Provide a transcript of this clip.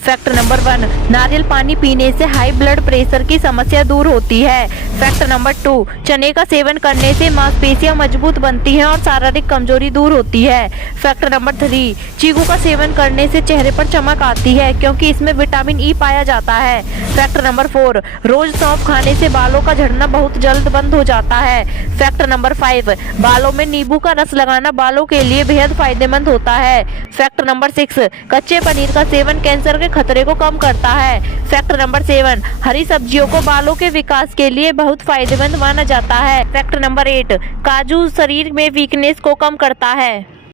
Fact number 1, नारियल पानी पीने से हाई ब्लड प्रेशर की समस्या दूर होती है। फैक्ट नंबर 2, चने का सेवन करने से मांसपेशियां मजबूत बनती हैं और शारीरिक कमजोरी दूर होती है। फैक्ट नंबर 3, चीकू का सेवन करने से चेहरे पर चमक आती है क्योंकि इसमें विटामिन ई पाया जाता है। फैक्ट नंबर 4, रोज सौंफ खाने से बालों का झड़ना बहुत जल्द बंद हो जाता है। फैक्ट नंबर 5, बालों में नींबू का रस लगाना बालों के लिए बेहद फायदेमंद होता है। फैक्ट नंबर 6, कच्चे पनीर का सेवन कैंसर के खतरे को कम करता है। फैक्ट नंबर 7, हरी सब्जियों को बालों के विकास के लिए बहुत फायदेमंद माना जाता है। फैक्ट नंबर 8, काजू शरीर में वीकनेस को कम करता है।